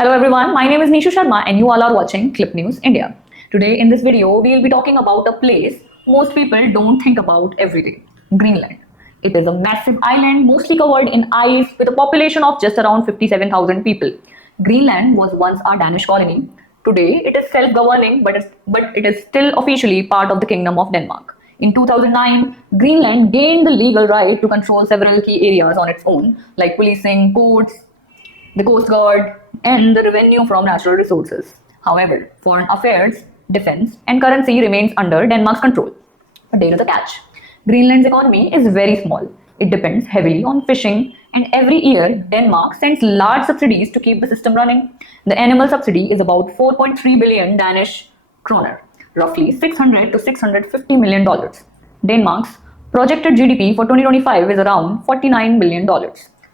Hello everyone, my name is Nishu Sharma and you all are watching Clip News India. Today in this video, we will be talking about a place most people don't think about every day, Greenland. It is a massive island mostly covered in ice with a population of just around 57,000 people. Greenland was once a Danish colony. Today it is self-governing but it is still officially part of the Kingdom of Denmark. In 2009, Greenland gained the legal right to control several key areas on its own, like policing, courts, the Coast Guard, and the revenue from natural resources. However, foreign affairs, defense, and currency remains under Denmark's control. But there is a catch. Greenland's economy is very small. It depends heavily on fishing, and every year Denmark sends large subsidies to keep the system running. The annual subsidy is about 4.3 billion Danish kroner, roughly $600 to $650 million. Denmark's projected GDP for 2025 is around $49 billion.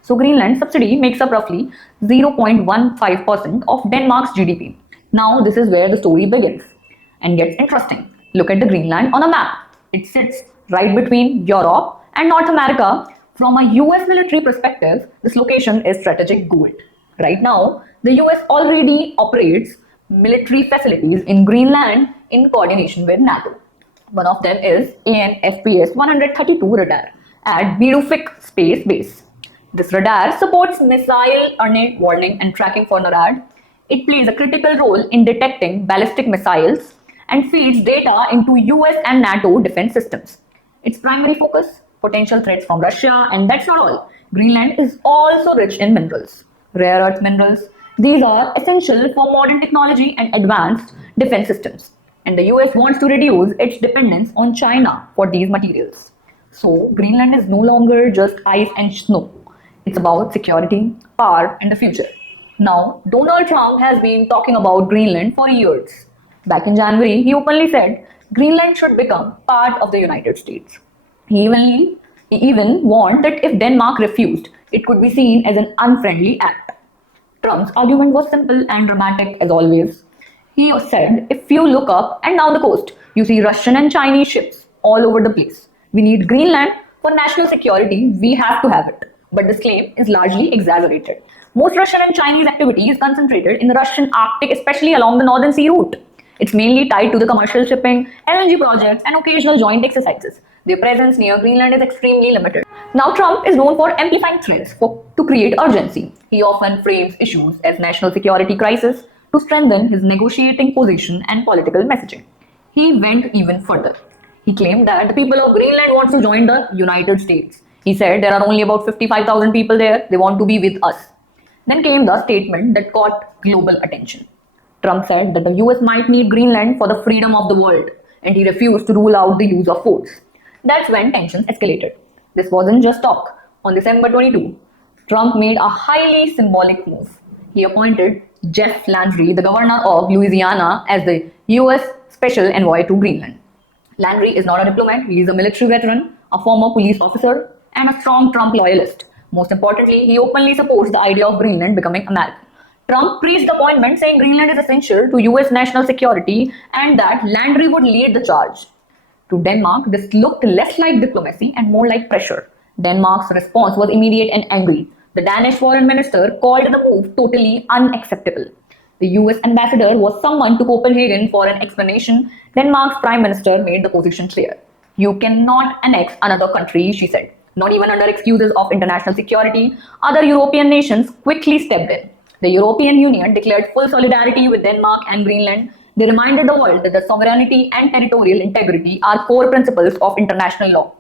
So Greenland subsidy makes up roughly 0.15% of Denmark's GDP. Now this is where the story begins and gets interesting. Look at the Greenland on a map. It sits right between Europe and North America. From a US military perspective, this location is strategic gold. Right now, the US already operates military facilities in Greenland in coordination with NATO. One of them is ANFPS 132 radar at Bidufik Space Base. This radar supports missile early warning and tracking for NORAD. It plays a critical role in detecting ballistic missiles and feeds data into US and NATO defense systems. Its primary focus, potential threats from Russia, and that's not all. Greenland is also rich in minerals, rare earth minerals. These are essential for modern technology and advanced defense systems. And the US wants to reduce its dependence on China for these materials. So Greenland is no longer just ice and snow. It's about security, power, and the future. Now, Donald Trump has been talking about Greenland for years. Back in January, he openly said Greenland should become part of the United States. He even warned that if Denmark refused, it could be seen as an unfriendly act. Trump's argument was simple and dramatic as always. He said, if you look up and down the coast, you see Russian and Chinese ships all over the place. We need Greenland for national security. We have to have it. But this claim is largely exaggerated. Most Russian and Chinese activity is concentrated in the Russian Arctic, especially along the Northern Sea route. It's mainly tied to the commercial shipping, LNG projects, and occasional joint exercises. Their presence near Greenland is extremely limited. Now, Trump is known for amplifying threats to create urgency. He often frames issues as national security crisis to strengthen his negotiating position and political messaging. He went even further. He claimed that the people of Greenland want to join the United States. He said there are only about 55,000 people there. They want to be with us. Then came the statement that caught global attention. Trump said that the US might need Greenland for the freedom of the world, and he refused to rule out the use of force. That's when tensions escalated. This wasn't just talk. On December 22, Trump made a highly symbolic move. He appointed Jeff Landry, the governor of Louisiana, as the US Special Envoy to Greenland. Landry is not a diplomat. He is a military veteran, a former police officer, and a strong Trump loyalist. Most importantly, he openly supports the idea of Greenland becoming American. Trump praised the appointment, saying Greenland is essential to US national security and that Landry would lead the charge. To Denmark, this looked less like diplomacy and more like pressure. Denmark's response was immediate and angry. The Danish foreign minister called the move totally unacceptable. The US ambassador was summoned to Copenhagen for an explanation. Denmark's prime minister made the position clear. You cannot annex another country, she said. Not even under excuses of international security, other European nations quickly stepped in. The European Union declared full solidarity with Denmark and Greenland. They reminded the world that the sovereignty and territorial integrity are core principles of international law.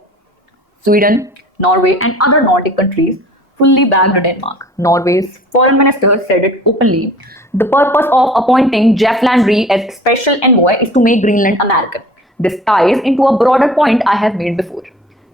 Sweden, Norway, and other Nordic countries fully backed Denmark. Norway's foreign minister said it openly. The purpose of appointing Jeff Landry as special envoy is to make Greenland American. This ties into a broader point I have made before.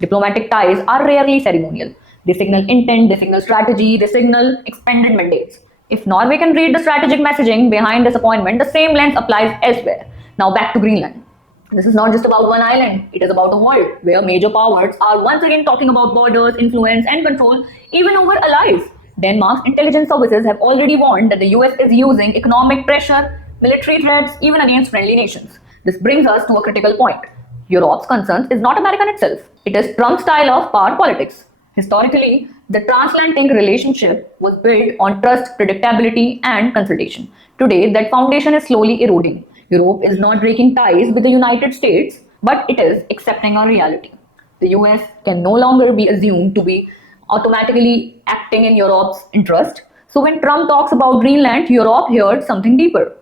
Diplomatic ties are rarely ceremonial. They signal intent, they signal strategy, they signal expanded mandates. If Norway can read the strategic messaging behind this appointment, the same lens applies elsewhere. Now back to Greenland. This is not just about one island. It is about a world where major powers are once again talking about borders, influence, and control, even over allies. Denmark's intelligence services have already warned that the US is using economic pressure, military threats, even against friendly nations. This brings us to a critical point. Europe's concern is not American itself. It is Trump's style of power politics. Historically, the transatlantic relationship was built on trust, predictability, and consultation. Today, that foundation is slowly eroding. Europe is not breaking ties with the United States, but it is accepting a reality. The US can no longer be assumed to be automatically acting in Europe's interest. So when Trump talks about Greenland, Europe heard something deeper,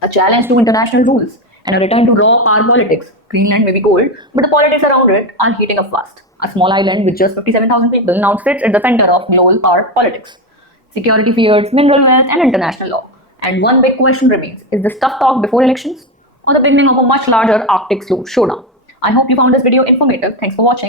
a challenge to international rules, and a return to raw power politics. Greenland may be cold, but the politics around it are heating up fast. A small island with just 57,000 people now sits at the center of global power politics. Security fears, mineral wealth, and international law. And one big question remains, is this tough talk before elections or the beginning of a much larger Arctic showdown? I hope you found this video informative. Thanks for watching.